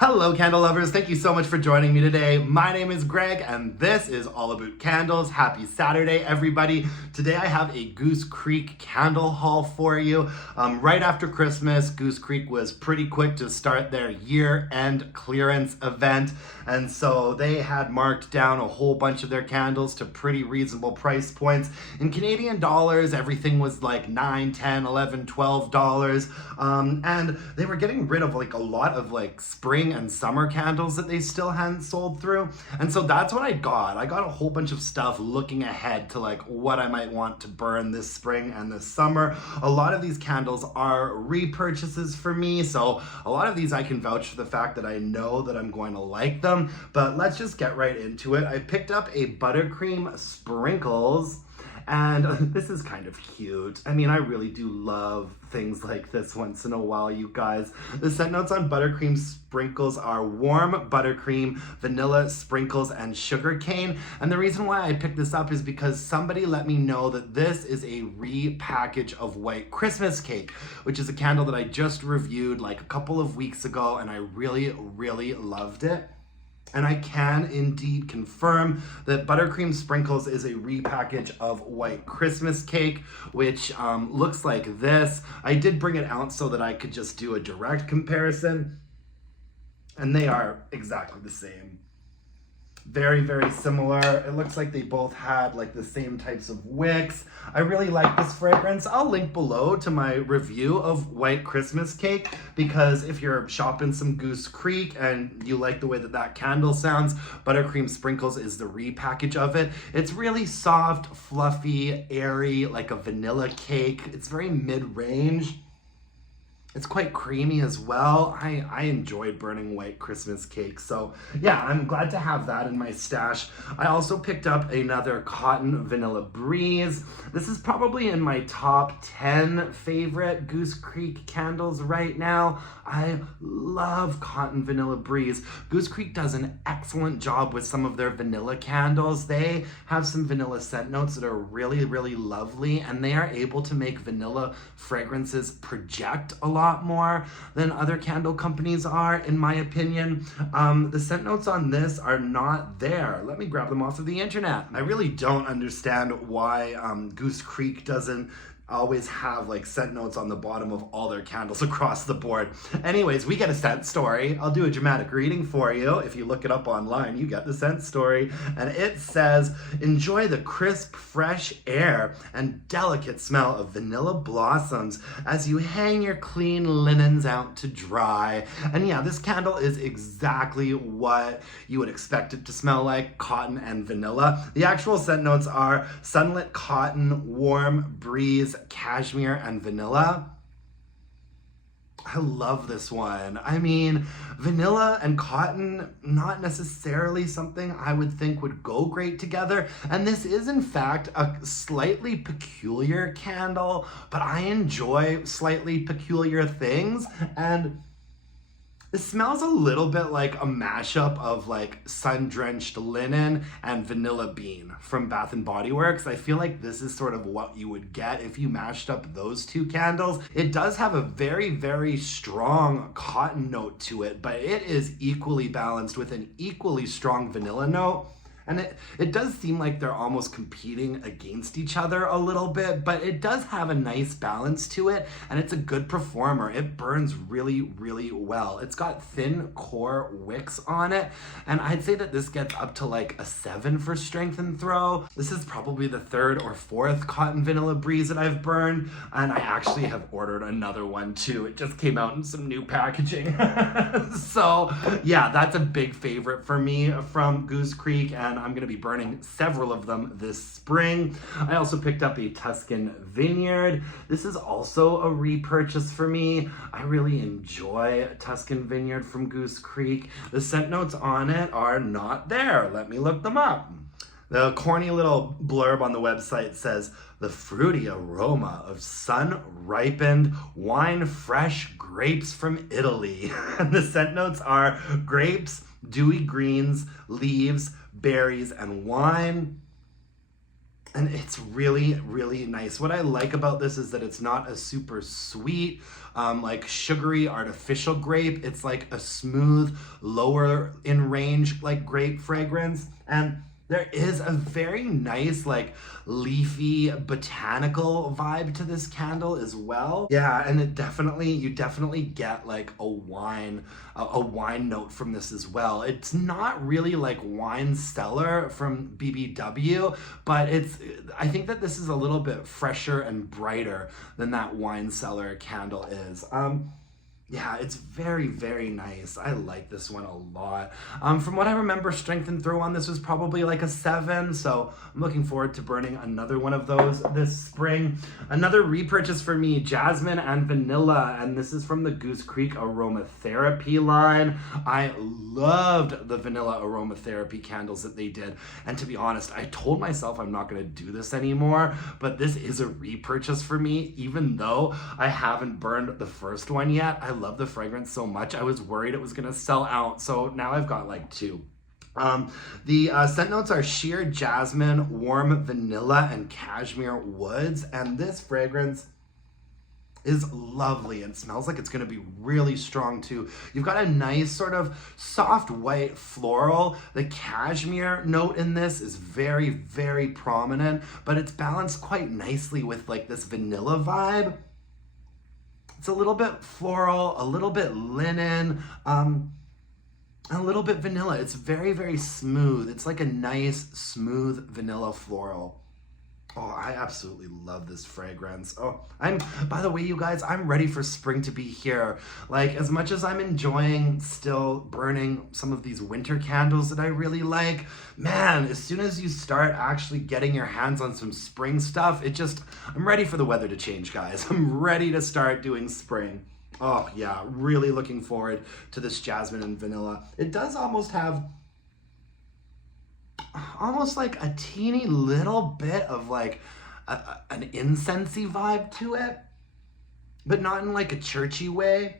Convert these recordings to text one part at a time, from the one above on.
Hello candle lovers, thank you so much for joining me today. My name is Greg and this is all about candles. Happy Saturday everybody. Today I have a Goose Creek candle haul for you. Right after Christmas, Goose Creek was pretty quick to start their year-end clearance event, and so they had marked down a whole bunch of their candles to pretty reasonable price points. In Canadian dollars, everything was like $9, $10, $11, $12, and they were getting rid of like a lot of like spring and summer candles that they still hadn't sold through. And so that's what I got. I got a whole bunch of stuff looking ahead to like what I might want to burn this spring and this summer. A lot of these candles are repurchases for me, so a lot of these I can vouch for the fact that I know that I'm going to like them. But let's just get right into it. I picked up a Buttercream Sprinkles, and this is kind of cute. I mean, I really do love things like this once in a while, you guys. The scent notes on Buttercream Sprinkles are warm buttercream, vanilla sprinkles, and sugarcane. And the reason why I picked this up is because somebody let me know that this is a repackage of White Christmas Cake, which is a candle that I just reviewed like a couple of weeks ago, and I really, really loved it. And I can indeed confirm that Buttercream Sprinkles is a repackage of White Christmas Cake, which looks like this. I did bring it out so that I could just do a direct comparison, and they are exactly the same. Very, very similar. It looks like they both had like the same types of wicks. I really like this fragrance. I'll link below to my review of White Christmas Cake, because if you're shopping some Goose Creek and you like the way that that candle sounds, Buttercream Sprinkles is the repackage of it. It's really soft, fluffy, airy, like a vanilla cake. It's very mid-range. It's quite creamy as well. I enjoyed burning White Christmas Cake. So yeah, I'm glad to have that in my stash. I also picked up another Cotton Vanilla Breeze. This is probably in my top 10 favorite Goose Creek candles right now. I love Cotton Vanilla Breeze. Goose Creek does an excellent job with some of their vanilla candles. They have some vanilla scent notes that are really, really lovely, and they are able to make vanilla fragrances project a lot more than other candle companies are, in my opinion. The scent notes on this are not there. Let me grab them off of the internet. I really don't understand why Goose Creek doesn't always have like scent notes on the bottom of all their candles across the board. Anyways, we get a scent story. I'll do a dramatic reading for you. If you look it up online, you get the scent story. And it says, enjoy the crisp, fresh air and delicate smell of vanilla blossoms as you hang your clean linens out to dry. And yeah, this candle is exactly what you would expect it to smell like, cotton and vanilla. The actual scent notes are sunlit cotton, warm breeze, cashmere, and vanilla. I love this one. I mean, vanilla and cotton, not necessarily something I would think would go great together. And this is in fact a slightly peculiar candle, but I enjoy slightly peculiar things. And it smells a little bit like a mashup of like sun-drenched linen and vanilla bean from Bath & Body Works. I feel like this is sort of what you would get if you mashed up those two candles. It does have a very, very strong cotton note to it, but it is equally balanced with an equally strong vanilla note. And it does seem like they're almost competing against each other a little bit, but it does have a nice balance to it, and it's a good performer. It burns really, really well. It's got thin core wicks on it, and I'd say that this gets up to like a 7 for strength and throw. This is probably the 3rd or 4th Cotton Vanilla Breeze that I've burned, and I actually have ordered another one too. It just came out in some new packaging. So yeah, that's a big favorite for me from Goose Creek, and I'm going to be burning several of them this spring. I also picked up a Tuscan Vineyard. This is also a repurchase for me. I really enjoy Tuscan Vineyard from Goose Creek. The scent notes on it are not there. Let me look them up. The corny little blurb on the website says, the fruity aroma of sun-ripened, wine-fresh grapes from Italy. And the scent notes are grapes, dewy greens, leaves, berries, and wine. And it's really, really nice. What I like about this is that it's not a super sweet, like sugary artificial grape. It's like a smooth, lower in range, like grape fragrance. And there is a very nice, like leafy, botanical vibe to this candle as well. Yeah, and you definitely get like a wine note from this as well. It's not really like Wine Cellar from BBW, but I think that this is a little bit fresher and brighter than that Wine Cellar candle is. Yeah, it's very, very nice. I like this one a lot. From what I remember, strength and throw on this was probably like a 7, so I'm looking forward to burning another one of those this spring. Another repurchase for me, Jasmine and Vanilla, and this is from the Goose Creek Aromatherapy line. I loved the Vanilla Aromatherapy candles that they did, and to be honest, I told myself I'm not gonna do this anymore, but this is a repurchase for me, even though I haven't burned the first one yet. I love the fragrance so much. I was worried it was gonna sell out, so now I've got like 2. The scent notes are sheer jasmine, warm vanilla, and cashmere woods, and this fragrance is lovely and smells like it's going to be really strong too. You've got a nice sort of soft white floral. The cashmere note in this is very, very prominent, but it's balanced quite nicely with like this vanilla vibe. It's a little bit floral, a little bit linen, a little bit vanilla. It's very, very smooth. It's like a nice, smooth vanilla floral. Oh, I absolutely love this fragrance. Oh, by the way, you guys, I'm ready for spring to be here. Like, as much as I'm enjoying still burning some of these winter candles that I really like, man, as soon as you start actually getting your hands on some spring stuff, I'm ready for the weather to change, guys. I'm ready to start doing spring. Oh, yeah, really looking forward to this jasmine and vanilla. It does almost have like a teeny little bit of like an incensey vibe to it, but not in like a churchy way,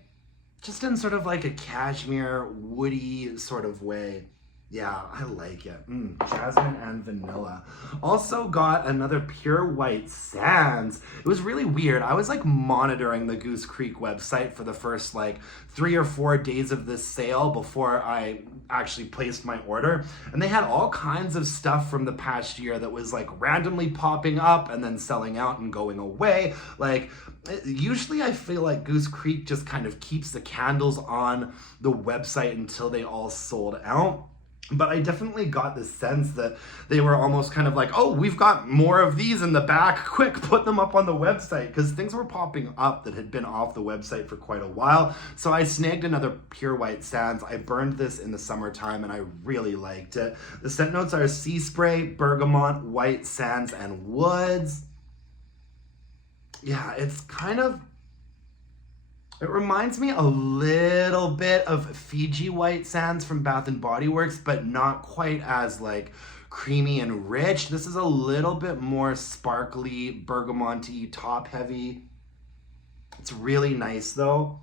just in sort of like a cashmere woody sort of way. Yeah, I like it. Jasmine and vanilla. Also got another pure white sands. It was really weird. I was like monitoring the Goose Creek website for the first like 3 or 4 days of this sale before I actually placed my order. And they had all kinds of stuff from the past year that was like randomly popping up and then selling out and going away. Like, usually I feel like Goose Creek just kind of keeps the candles on the website until they all sold out. But I definitely got the sense that they were almost kind of like, oh, we've got more of these in the back. Quick, put them up on the website, because things were popping up that had been off the website for quite a while. So I snagged another pure white sands. I burned this in the summertime and I really liked it. The scent notes are sea spray, bergamot, white sands, and woods. Yeah, it reminds me a little bit of Fiji white sands from Bath & Body Works, but not quite as like creamy and rich. This is a little bit more sparkly, bergamot-y, top heavy. It's really nice though.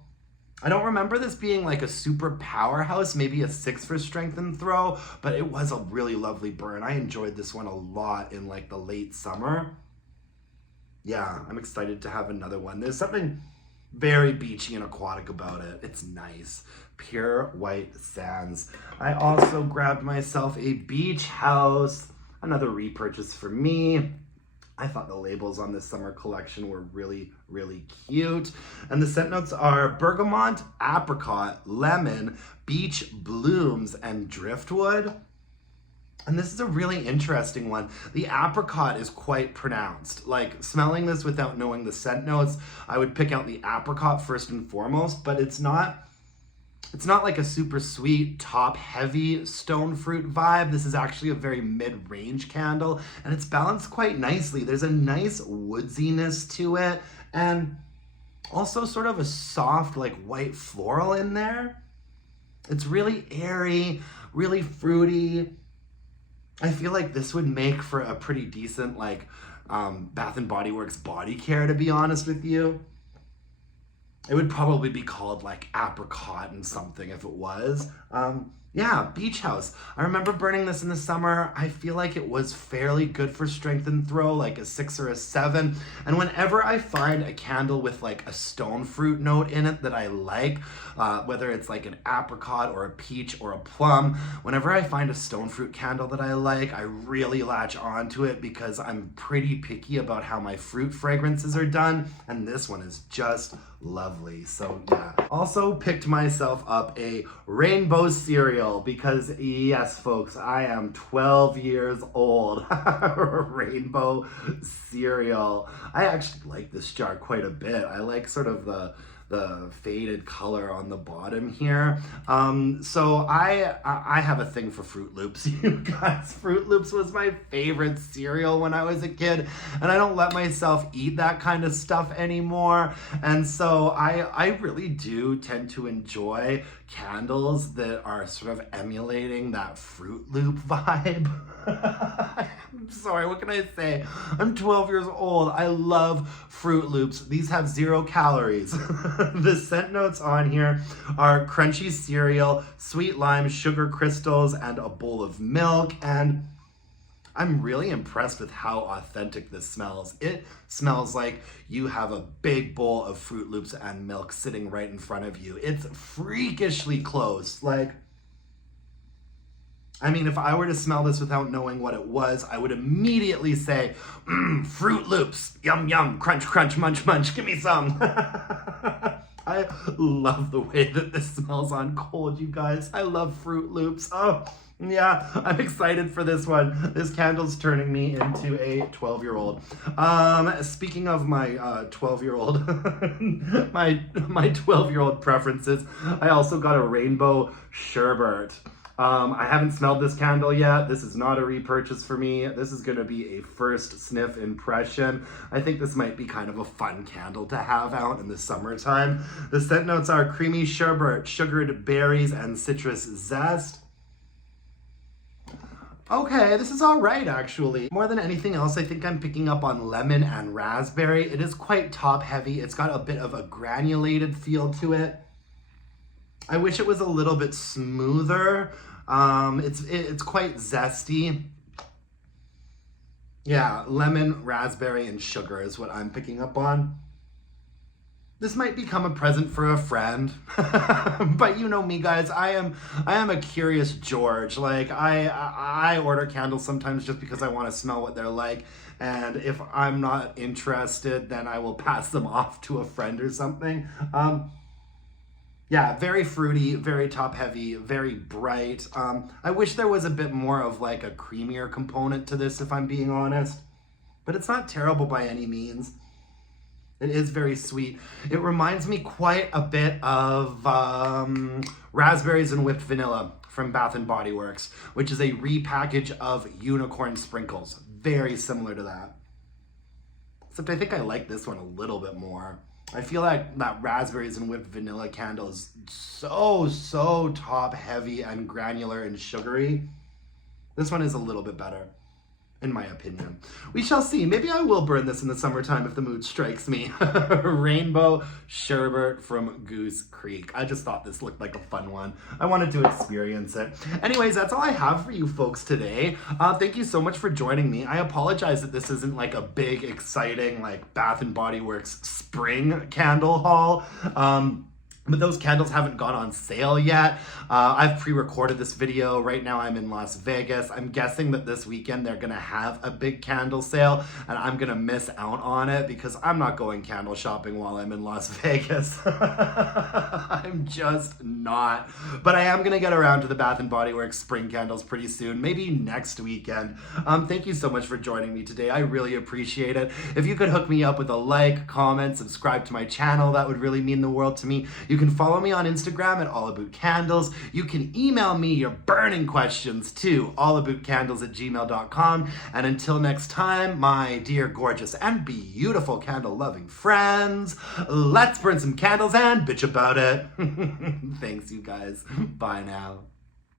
I don't remember this being like a super powerhouse, maybe a 6 for strength and throw, but it was a really lovely burn. I enjoyed this one a lot in like the late summer. Yeah, I'm excited to have another one. There's something very beachy and aquatic about it. It's nice. Pure white sands. I also grabbed myself a beach house. Another repurchase for me. I thought the labels on this summer collection were really, really cute. And the scent notes are bergamot, apricot, lemon, beach blooms, and driftwood. And this is a really interesting one. The apricot is quite pronounced. Like, smelling this without knowing the scent notes, I would pick out the apricot first and foremost, but it's not like a super sweet, top-heavy stone fruit vibe. This is actually a very mid-range candle, and it's balanced quite nicely. There's a nice woodsiness to it, and also sort of a soft, like, white floral in there. It's really airy, really fruity. I feel like this would make for a pretty decent, like, Bath & Body Works body care, to be honest with you. It would probably be called like apricot and something if it was. Yeah, Beach House. I remember burning this in the summer. I feel like it was fairly good for strength and throw, like a 6 or a 7. And whenever I find a candle with like a stone fruit note in it that I like, whether it's like an apricot or a peach or a plum, whenever I find a stone fruit candle that I like, I really latch onto it because I'm pretty picky about how my fruit fragrances are done. And this one is just lovely. So yeah. Also picked myself up a rainbow cereal because yes, folks, I am 12 years old. Rainbow cereal. I actually like this jar quite a bit. I like sort of the faded color on the bottom here. So I have a thing for Fruit Loops, you guys. Fruit Loops was my favorite cereal when I was a kid, and I don't let myself eat that kind of stuff anymore. And so I really do tend to enjoy candles that are sort of emulating that Fruit Loop vibe. I'm sorry, what can I say? I'm 12 years old. I love Fruit Loops. These have 0 calories. The scent notes on here are crunchy cereal, sweet lime, sugar crystals, and a bowl of milk. And I'm really impressed with how authentic this smells. It smells like you have a big bowl of Fruit Loops and milk sitting right in front of you. It's freakishly close. Like, I mean, if I were to smell this without knowing what it was, I would immediately say, Fruit Loops, yum, yum, crunch, crunch, munch, munch, give me some. I love the way that this smells on cold, you guys. I love Fruit Loops. Oh, yeah, I'm excited for this one. This candle's turning me into a 12-year-old. Speaking of my 12-year-old, my 12-year-old preferences, I also got a rainbow sherbet. I haven't smelled this candle yet. This is not a repurchase for me. This is going to be a first sniff impression. I think this might be kind of a fun candle to have out in the summertime. The scent notes are creamy sherbet, sugared berries, and citrus zest. Okay, this is all right, actually. More than anything else, I think I'm picking up on lemon and raspberry. It is quite top heavy. It's got a bit of a granulated feel to it. I wish it was a little bit smoother. It's quite zesty. Yeah, lemon, raspberry, and sugar is what I'm picking up on. This might become a present for a friend, but you know me, guys. I am a curious George. Like I order candles sometimes just because I want to smell what they're like, and if I'm not interested, then I will pass them off to a friend or something. Yeah, very fruity, very top heavy, very bright. I wish there was a bit more of like a creamier component to this, if I'm being honest. But it's not terrible by any means. It is very sweet. It reminds me quite a bit of Raspberries and Whipped Vanilla from Bath & Body Works, which is a repackage of Unicorn Sprinkles. Very similar to that. Except I think I like this one a little bit more. I feel like that Raspberries and Whipped Vanilla candle is so top heavy and granular and sugary. This one is a little bit better, in my opinion. We shall see. Maybe I will burn this in the summertime if the mood strikes me. Rainbow sherbet from Goose Creek. I just thought this looked like a fun one. I wanted to experience it. Anyways, that's all I have for you folks today. Thank you so much for joining me. I apologize that this isn't like a big, exciting, like Bath & Body Works spring candle haul. But those candles haven't gone on sale yet. I've pre-recorded this video. Right now I'm in Las Vegas. I'm guessing that this weekend they're gonna have a big candle sale and I'm gonna miss out on it because I'm not going candle shopping while I'm in Las Vegas. I'm just not. But I am gonna get around to the Bath & Body Works spring candles pretty soon, maybe next weekend. Thank you so much for joining me today. I really appreciate it. If you could hook me up with a like, comment, subscribe to my channel, that would really mean the world to me. You can follow me on Instagram at allabootcandles. You can email me your burning questions to allabootcandles@gmail.com. And until next time, my dear, gorgeous, and beautiful candle-loving friends, let's burn some candles and bitch about it. Thanks, you guys. Bye now.